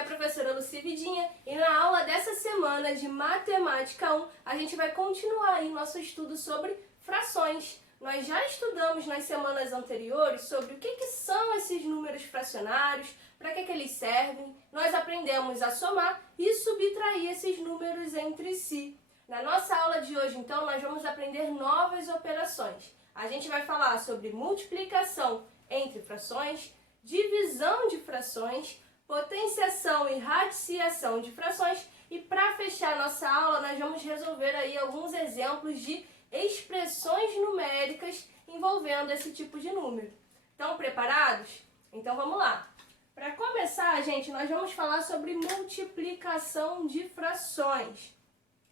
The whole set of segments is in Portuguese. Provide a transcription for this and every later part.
é a professora Lucy Vidinha e na aula dessa semana de Matemática 1 a gente vai continuar aí nosso estudo sobre frações. Nós já estudamos nas semanas anteriores sobre o que são esses números fracionários, para que eles servem. Nós aprendemos a somar e subtrair esses números entre si. Na nossa aula de hoje, então, nós vamos aprender novas operações. A gente vai falar sobre multiplicação entre frações, divisão de frações, potenciação e radiciação de frações e para fechar nossa aula nós vamos resolver aí alguns exemplos de expressões numéricas envolvendo esse tipo de número. Estão preparados? Então vamos lá. Para começar, gente, nós vamos falar sobre multiplicação de frações.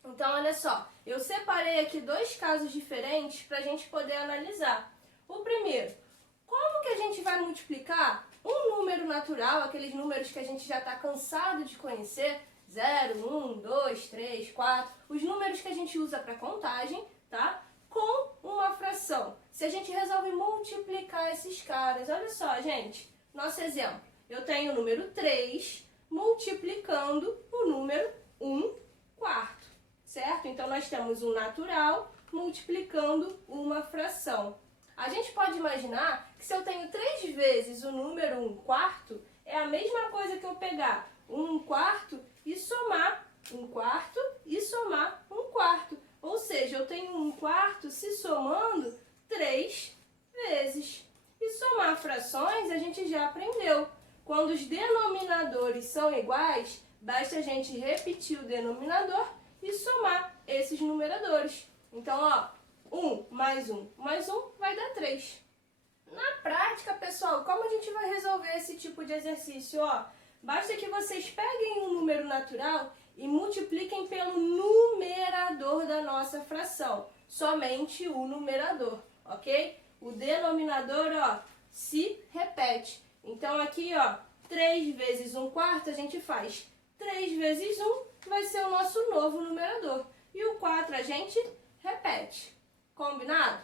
Então, olha só, eu separei aqui dois casos diferentes para a gente poder analisar. O primeiro, como que a gente vai multiplicar um número natural, aqueles números que a gente já está cansado de conhecer, 0, 1, 2, 3, 4, os números que a gente usa para contagem, tá? Com uma fração. Se a gente resolve multiplicar esses caras, olha só, gente, nosso exemplo. Eu tenho o número 3 multiplicando o número 1 quarto, certo? Então, nós temos um natural multiplicando uma fração. A gente pode imaginar que se eu tenho 3 vezes o número 1 quarto, é a mesma coisa que eu pegar 1 quarto e somar 1 quarto e somar 1 quarto. Ou seja, eu tenho 1 quarto se somando 3 vezes. E somar frações a gente já aprendeu. Quando os denominadores são iguais, basta a gente repetir o denominador e somar esses numeradores. Então, ó, 1 mais 1 mais 1 vai dar 3. Na prática, pessoal, como a gente vai resolver esse tipo de exercício? Ó, basta que vocês peguem um número natural e multipliquem pelo numerador da nossa fração. Somente o numerador, ok? O denominador, ó, se repete. Então, aqui, ó, 3 vezes 1 quarto, a gente faz 3 vezes 1, vai ser o nosso novo numerador. E o 4 a gente repete. Combinado?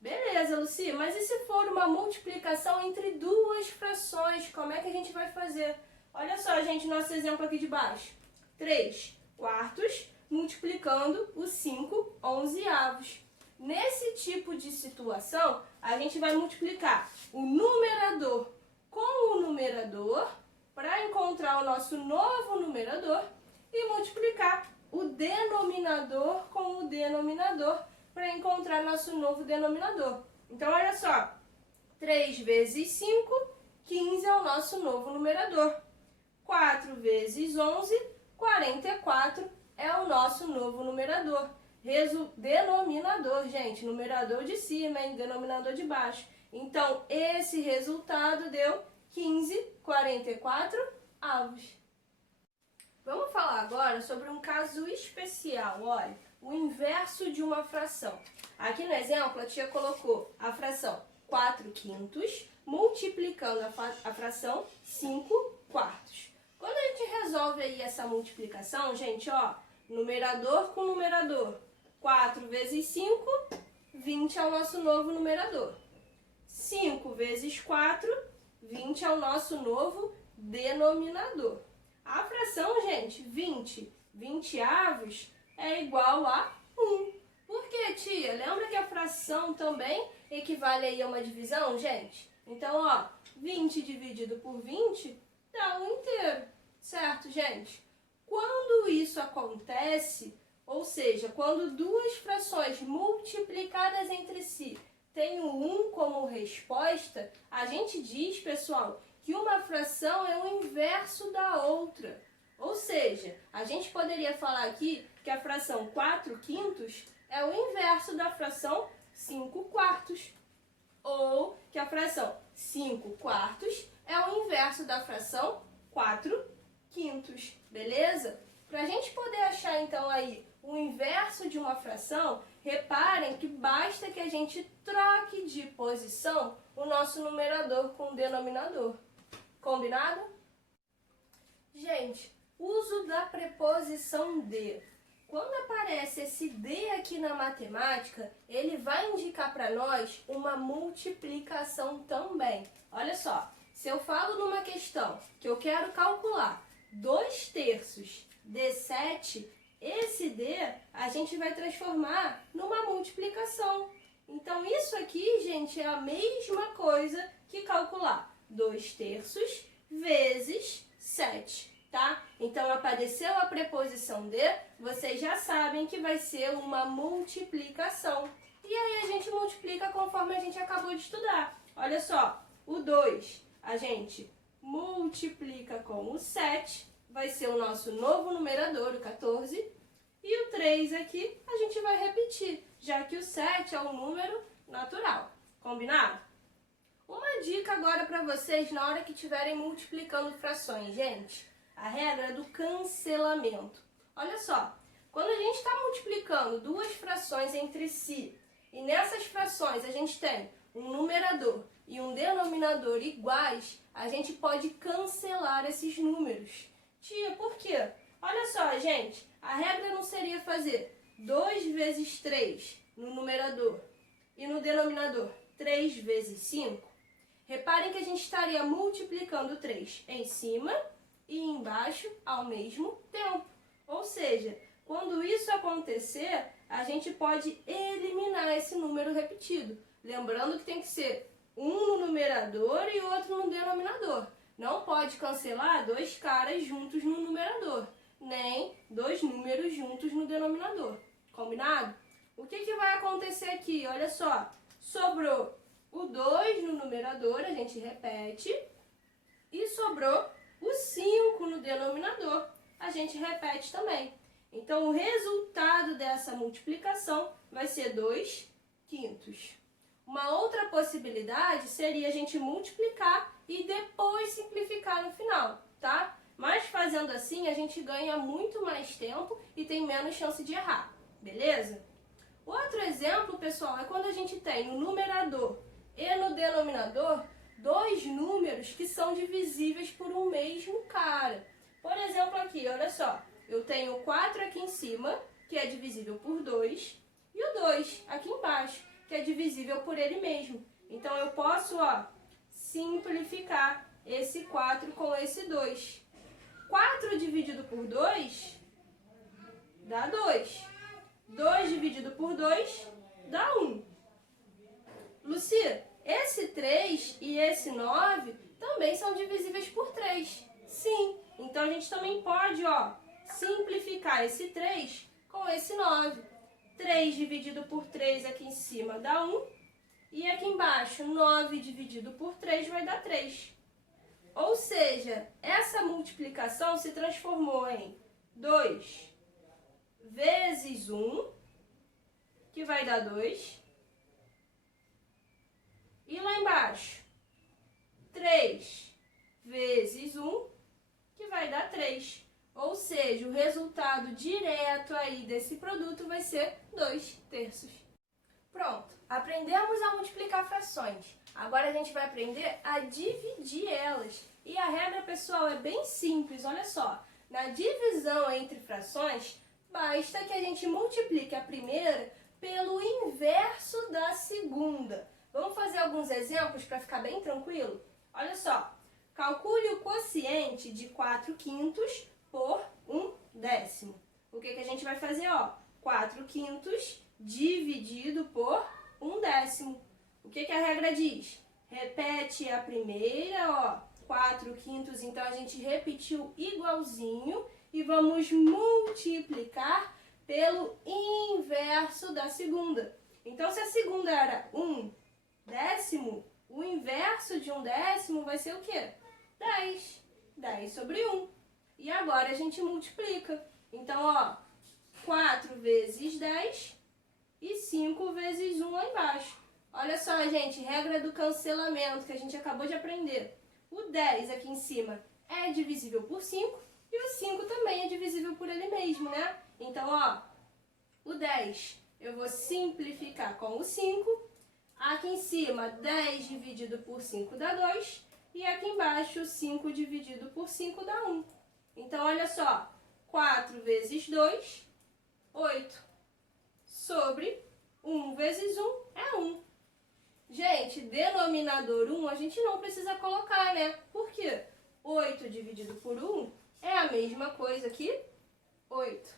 Beleza, Lucy, mas e se for uma multiplicação entre duas frações, como é que a gente vai fazer? Olha só, gente, nosso exemplo aqui de baixo. 3 quartos multiplicando o 5 onzeavos. Nesse tipo de situação, a gente vai multiplicar o numerador com o numerador para encontrar o nosso novo numerador e multiplicar o denominador com o denominador para encontrar nosso novo denominador. Então, olha só, 3 vezes 5, 15 é o nosso novo numerador. 4 vezes 11, 44 é o nosso novo numerador. Denominador, gente, numerador de cima, hein? Denominador de baixo. Então, esse resultado deu 15,44 avos. Vamos falar agora sobre um caso especial, olha, o inverso de uma fração. Aqui no exemplo, a tia colocou a fração 4 quintos multiplicando a fração 5 quartos. Quando a gente resolve aí essa multiplicação, gente, ó, numerador com numerador, 4 vezes 5, 20 é o nosso novo numerador. 5 vezes 4, 20 é o nosso novo denominador. A fração, gente, 20 avos é igual a 1. Por quê, tia? Lembra que a fração também equivale aí a uma divisão, gente? Então, ó, 20 dividido por 20 dá 1 inteiro, certo, gente? Quando isso acontece, ou seja, quando duas frações multiplicadas entre si têm o 1 como resposta, a gente diz, pessoal, que uma fração é o inverso da outra. Ou seja, a gente poderia falar aqui que a fração 4 quintos é o inverso da fração 5 quartos. Ou que a fração 5 quartos é o inverso da fração 4 quintos. Beleza? Para a gente poder achar, então, aí o inverso de uma fração, reparem que basta que a gente troque de posição o nosso numerador com o denominador. Combinado? Gente, uso da preposição de. Quando aparece esse de aqui na matemática, ele vai indicar para nós uma multiplicação também. Olha só, se eu falo numa questão que eu quero calcular 2 terços de 7, esse D a gente vai transformar numa multiplicação. Então, isso aqui, gente, é a mesma coisa que calcular 2 terços vezes 7, tá? Então, apareceu a preposição de, vocês já sabem que vai ser uma multiplicação. E aí, a gente multiplica conforme a gente acabou de estudar. Olha só, o 2 a gente multiplica com o 7, vai ser o nosso novo numerador, o 14. E o 3 aqui a gente vai repetir, já que o 7 é um número natural. Combinado? Uma dica agora para vocês na hora que estiverem multiplicando frações, gente. A regra é do cancelamento. Olha só, quando a gente está multiplicando duas frações entre si, e nessas frações a gente tem um numerador e um denominador iguais, a gente pode cancelar esses números. Tia, por quê? Olha só, gente, a regra não seria fazer 2 vezes 3 no numerador e no denominador 3 vezes 5? Reparem que a gente estaria multiplicando 3 em cima e embaixo ao mesmo tempo. Ou seja, quando isso acontecer, a gente pode eliminar esse número repetido. Lembrando que tem que ser um no numerador e outro no denominador. Não pode cancelar 2 caras juntos no numerador, nem 2 números juntos no denominador. Combinado? O que vai acontecer aqui? Olha só, sobrou o 2 no numerador, a gente repete, e sobrou o 5 no denominador, a gente repete também. Então, o resultado dessa multiplicação vai ser 2 quintos. Uma outra possibilidade seria a gente multiplicar e depois simplificar no final, tá? Mas fazendo assim, a gente ganha muito mais tempo e tem menos chance de errar, beleza? Outro exemplo, pessoal, é quando a gente tem no numerador e no denominador 2 números que são divisíveis por um mesmo cara. Por exemplo, aqui, olha só, eu tenho 4 aqui em cima, que é divisível por 2, e o 2 aqui embaixo, que é divisível por ele mesmo. Então, eu posso, simplificar esse 4 com esse 2. 4 dividido por 2 dá 2. 2 dividido por 2 dá 1. Luci, esse 3 e esse 9 também são divisíveis por 3. Sim, então a gente também pode, simplificar esse 3 com esse 9. 3 dividido por 3 aqui em cima dá 1. E aqui embaixo, 9 dividido por 3 vai dar 3. Ou seja, essa multiplicação se transformou em 2 vezes 1, que vai dar 2. E lá embaixo, 3 vezes 1, que vai dar 3. Ou seja, o resultado direto aí desse produto vai ser 2 terços. Pronto, aprendemos a multiplicar frações. Agora a gente vai aprender a dividir elas. E a regra, pessoal, é bem simples, olha só. Na divisão entre frações, basta que a gente multiplique a primeira pelo inverso da segunda. Vamos fazer alguns exemplos para ficar bem tranquilo? Olha só, calcule o quociente de 4 quintos por 1/10. O que a gente vai fazer? 4 quintos dividido por 1/10. O que a regra diz? Repete a primeira, 4 quintos, então a gente repetiu igualzinho e vamos multiplicar pelo inverso da segunda. Então, se a segunda era 1/10, o inverso de 1/10 vai ser o quê? 10. 10 sobre 1. E agora a gente multiplica. Então, 4 vezes 10 e 5 vezes 1 lá embaixo. Olha só, gente, regra do cancelamento que a gente acabou de aprender. O 10 aqui em cima é divisível por 5 e o 5 também é divisível por ele mesmo, né? Então, o 10 eu vou simplificar com o 5. Aqui em cima, 10 dividido por 5 dá 2. E aqui embaixo, 5 dividido por 5 dá 1. Então, olha só, 4 vezes 2, 8. Sobre 1 vezes 1 é 1. Gente, denominador 1 a gente não precisa colocar, né? Por quê? 8 dividido por 1 é a mesma coisa que 8.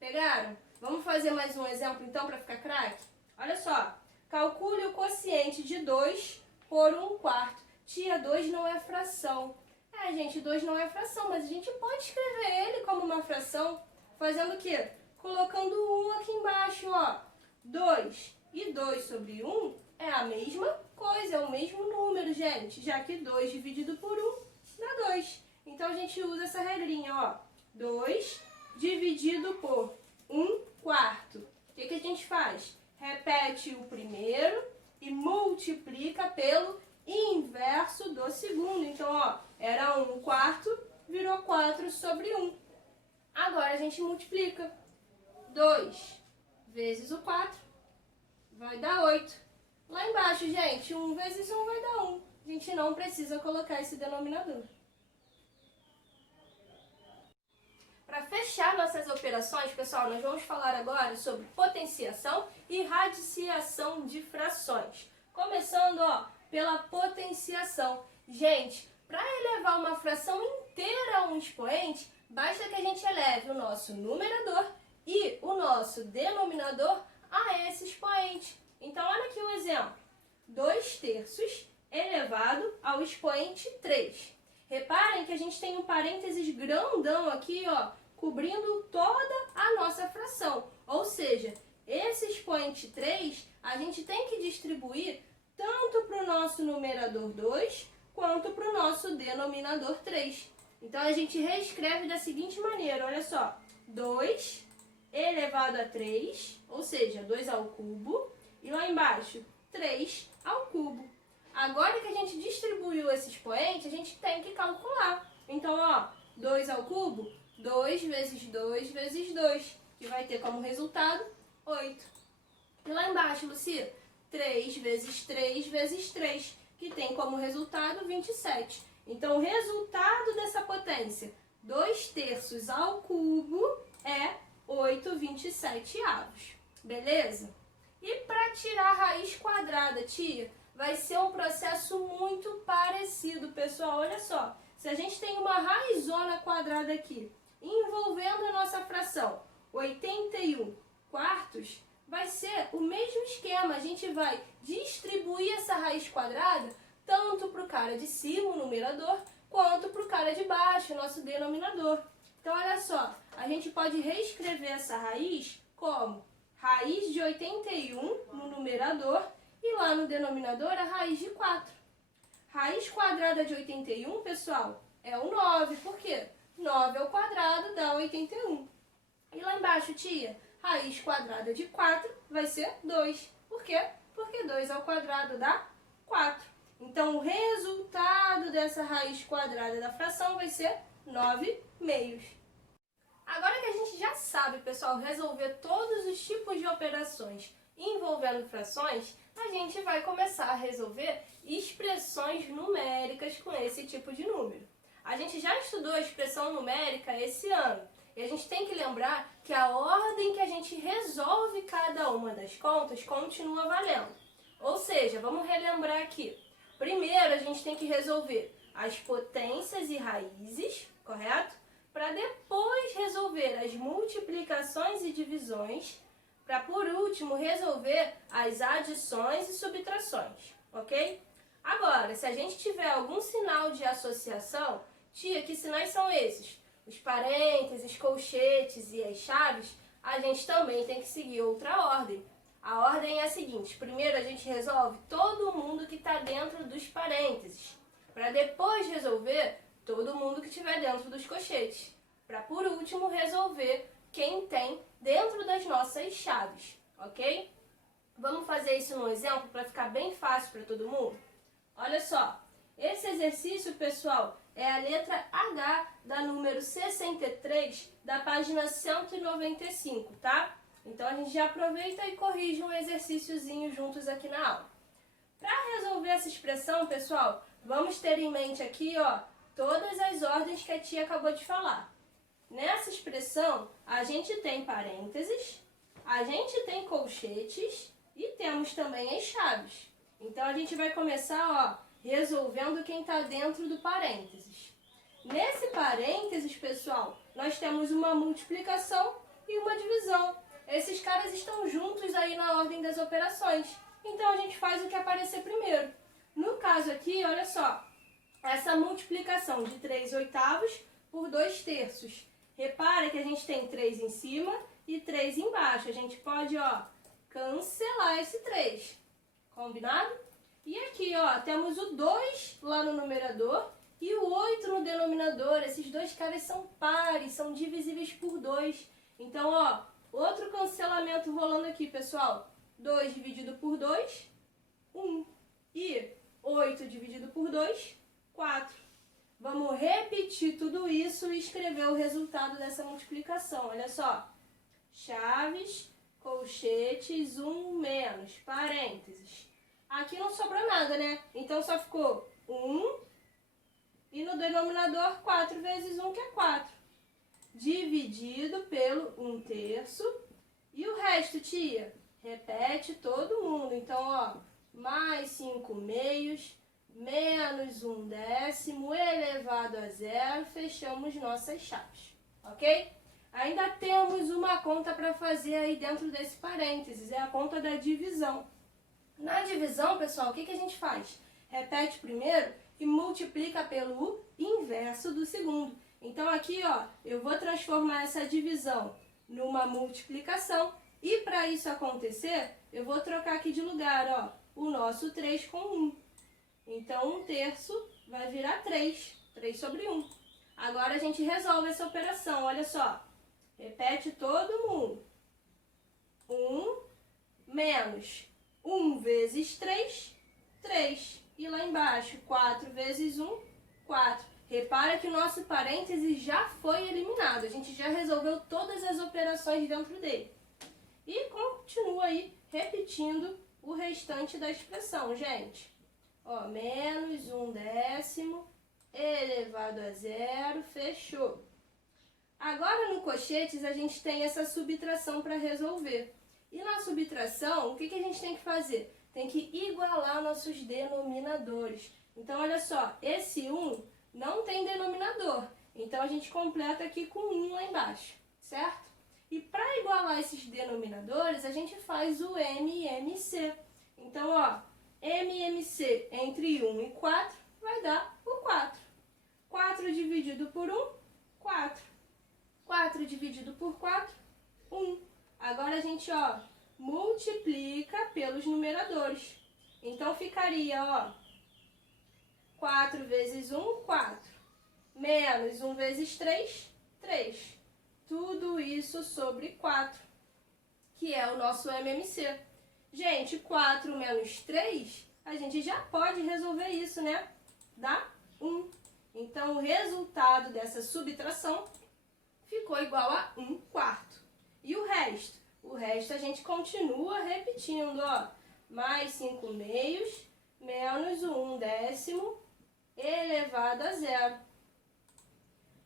Pegaram? Vamos fazer mais um exemplo então para ficar craque? Olha só, calcule o quociente de 2 por 1/4. Tia, 2 não é fração. Gente, 2 não é fração, mas a gente pode escrever ele como uma fração, fazendo o quê? Colocando 1 aqui embaixo, ó. 2 e 2 sobre 1 é a mesma coisa, é o mesmo número, gente, já que 2 dividido por 1 dá 2. Então, a gente usa essa regrinha, ó. 2 dividido por 1/4. O que a gente faz? Repete o primeiro e multiplica pelo inverso do segundo. Então, ó, era 1/4, virou 4 sobre 1. Agora, a gente multiplica. 2 vezes o 4 vai dar 8. Lá embaixo, gente, 1 vezes 1 vai dar 1. A gente não precisa colocar esse denominador. Para fechar nossas operações, pessoal, nós vamos falar agora sobre potenciação e radiciação de frações. Começando, ó, pela potenciação. Gente, para elevar uma fração inteira a um expoente, basta que a gente eleve o nosso numerador e o nosso denominador a esse expoente. Então, olha aqui o exemplo. 2/3 elevado ao expoente 3. Reparem que a gente tem um parênteses grandão aqui, ó, cobrindo toda a nossa fração. Ou seja, esse expoente 3, a gente tem que distribuir tanto para o nosso numerador 2, quanto para o nosso denominador 3. Então, a gente reescreve da seguinte maneira, olha só. 2 elevado a 3, ou seja, 2 ao cubo, e lá embaixo, 3 ao cubo. Agora que a gente distribuiu esse expoente, a gente tem que calcular. Então, ó, 2 ao cubo, 2 vezes 2 vezes 2, que vai ter como resultado 8. E lá embaixo, Lucia, 3 vezes 3 vezes 3, que tem como resultado 27. Então, o resultado dessa potência, 2/3 ao cubo, é 8/27. Beleza? E para tirar a raiz quadrada, tia, vai ser um processo muito parecido, pessoal. Olha só, se a gente tem uma raizona quadrada aqui, envolvendo a nossa fração 81/4, vai ser o mesmo esquema. A gente vai distribuir essa raiz quadrada tanto para o cara de cima, o numerador, quanto para o cara de baixo, o nosso denominador. Então, olha só, a gente pode reescrever essa raiz como raiz de 81 no numerador e lá no denominador a raiz de 4. Raiz quadrada de 81, pessoal, é o 9. Por quê? 9 ao quadrado dá 81. E lá embaixo, tia, raiz quadrada de 4 vai ser 2. Por quê? Porque 2 ao quadrado dá 4. Então, o resultado dessa raiz quadrada da fração vai ser 9/2. Agora que a gente já sabe, pessoal, resolver todos os tipos de operações envolvendo frações, a gente vai começar a resolver expressões numéricas com esse tipo de número. A gente já estudou a expressão numérica esse ano, e a gente tem que lembrar que a ordem que a gente resolve cada uma das contas continua valendo. Ou seja, vamos relembrar aqui. Primeiro, a gente tem que resolver as potências e raízes, correto? Para depois resolver as multiplicações e divisões, para por último resolver as adições e subtrações, ok? Agora, se a gente tiver algum sinal de associação, tia, que sinais são esses? Os parênteses, colchetes e as chaves, a gente também tem que seguir outra ordem. A ordem é a seguinte: primeiro a gente resolve todo mundo que está dentro dos parênteses, para depois resolver todo mundo que estiver dentro dos colchetes, para por último resolver quem tem dentro das nossas chaves, ok? Vamos fazer isso num exemplo para ficar bem fácil para todo mundo? Olha só, esse exercício, pessoal, é a letra H da número 63 da página 195, tá? Então, a gente já aproveita e corrige um exercíciozinho juntos aqui na aula. Para resolver essa expressão, pessoal, vamos ter em mente aqui, ó, todas as ordens que a tia acabou de falar. Nessa expressão, a gente tem parênteses, a gente tem colchetes e temos também as chaves. Então, a gente vai começar, ó, resolvendo quem está dentro do parênteses. Nesse parênteses, pessoal, nós temos uma multiplicação e uma divisão. Esses caras estão juntos aí na ordem das operações. Então, a gente faz o que aparecer primeiro. No caso aqui, olha só, essa multiplicação de 3/8 por 2/3. Repara que a gente tem 3 em cima e 3 embaixo. A gente pode, ó, cancelar esse 3. Combinado? E aqui, ó, temos o 2 lá no numerador e o 8 no denominador. Esses dois caras são pares, são divisíveis por 2. Então, ó, outro cancelamento rolando aqui, pessoal. 2 dividido por 2, 1. E 8 dividido por 2, 4. Vamos repetir tudo isso e escrever o resultado dessa multiplicação. Olha só. Chaves, colchetes, 1 menos, parênteses. Aqui não sobrou nada, né? Então só ficou 1 e no denominador 4 vezes 1, que é 4. Dividido pelo 1/3. E o resto, tia? Repete todo mundo. Então, ó, mais 5/2 menos 1/10 elevado a 0. Fechamos nossas chaves, ok? Ainda temos uma conta para fazer aí dentro desse parênteses, é a conta da divisão. Na divisão, pessoal, o que a gente faz? Repete primeiro e multiplica pelo inverso do segundo. Então aqui, ó, eu vou transformar essa divisão numa multiplicação e para isso acontecer, eu vou trocar aqui de lugar, ó, o nosso 3 com 1. Então 1/3 vai virar 3, 3/1. Agora a gente resolve essa operação, olha só. Repete todo mundo. 1 menos 1 vezes 3, 3. E lá embaixo, 4 vezes 1, 4. Repara que o nosso parêntese já foi eliminado. A gente já resolveu todas as operações dentro dele. E continua aí repetindo o restante da expressão, gente. Ó, menos 1/10 elevado a 0, fechou. Agora no cochetes a gente tem essa subtração para resolver. E na subtração, o que a gente tem que fazer? Tem que igualar nossos denominadores. Então olha só, esse 1 não tem denominador. Então a gente completa aqui com 1 lá embaixo, certo? E para igualar esses denominadores, a gente faz o MMC. Então, ó, MMC entre 1 e 4 vai dar o 4. 4 dividido por 1, 4. 4 dividido por 4, 1. Agora a gente, ó, multiplica pelos numeradores. Então ficaria, ó, 4 vezes 1, 4. Menos 1 vezes 3, 3. Tudo isso sobre 4, que é o nosso MMC. Gente, 4 menos 3, a gente já pode resolver isso, né? Dá 1. Então, o resultado dessa subtração ficou igual a 1/4. E o resto? O resto a gente continua repetindo, ó. Mais 5/2 menos o 1/10 elevado a 0.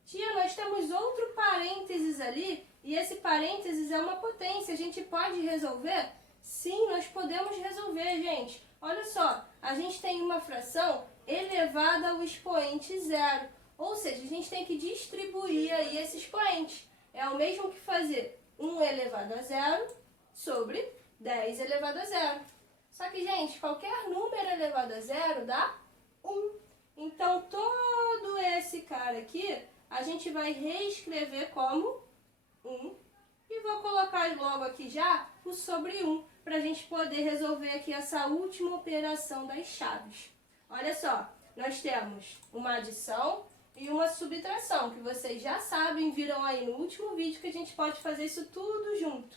Tia, nós temos outro parênteses ali e esse parênteses é uma potência. A gente pode resolver? Sim, nós podemos resolver, gente. Olha só, a gente tem uma fração elevada ao expoente 0. Ou seja, a gente tem que distribuir aí esse expoente. É o mesmo que fazer 1 elevado a 0 sobre 10 elevado a 0. Só que, gente, qualquer número elevado a 0 dá 1. Então, todo esse cara aqui, a gente vai reescrever como 1. E vou colocar logo aqui já o sobre 1, para a gente poder resolver aqui essa última operação das chaves. Olha só, nós temos uma adição e uma subtração, que vocês já sabem, viram aí no último vídeo que a gente pode fazer isso tudo junto.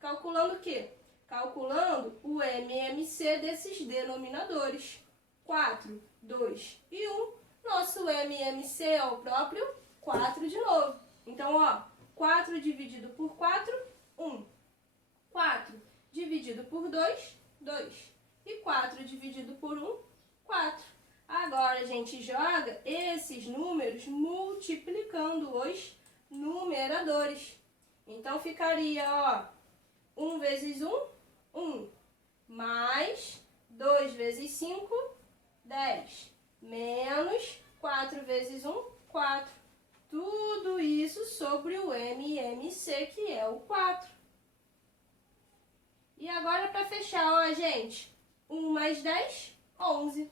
Calculando o quê? Calculando o MMC desses denominadores. 4, 2 e 1. Nosso MMC é o próprio 4 de novo. Então, ó, 4 dividido por 4, 1. 4 dividido por 2, 2. E 4 dividido por 1, 4. Agora a gente joga esses números multiplicando os numeradores. Então ficaria, ó, 1 vezes 1, 1. Mais 2 vezes 5, 10. Menos 4 vezes 1, 4. Tudo isso sobre o MMC, que é o 4. E agora, para fechar, ó, gente, 1 mais 10, 11.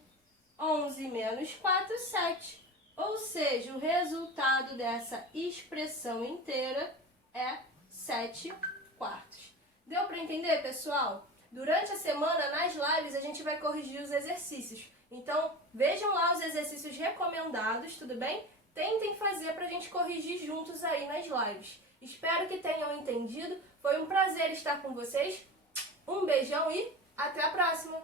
11 menos 4, 7. Ou seja, o resultado dessa expressão inteira é 7 quartos. Deu para entender, pessoal? Durante a semana, nas lives, a gente vai corrigir os exercícios. Então, vejam lá os exercícios recomendados, tudo bem? Tentem fazer para a gente corrigir juntos aí nas lives. Espero que tenham entendido. Foi um prazer estar com vocês. Um beijão e até a próxima!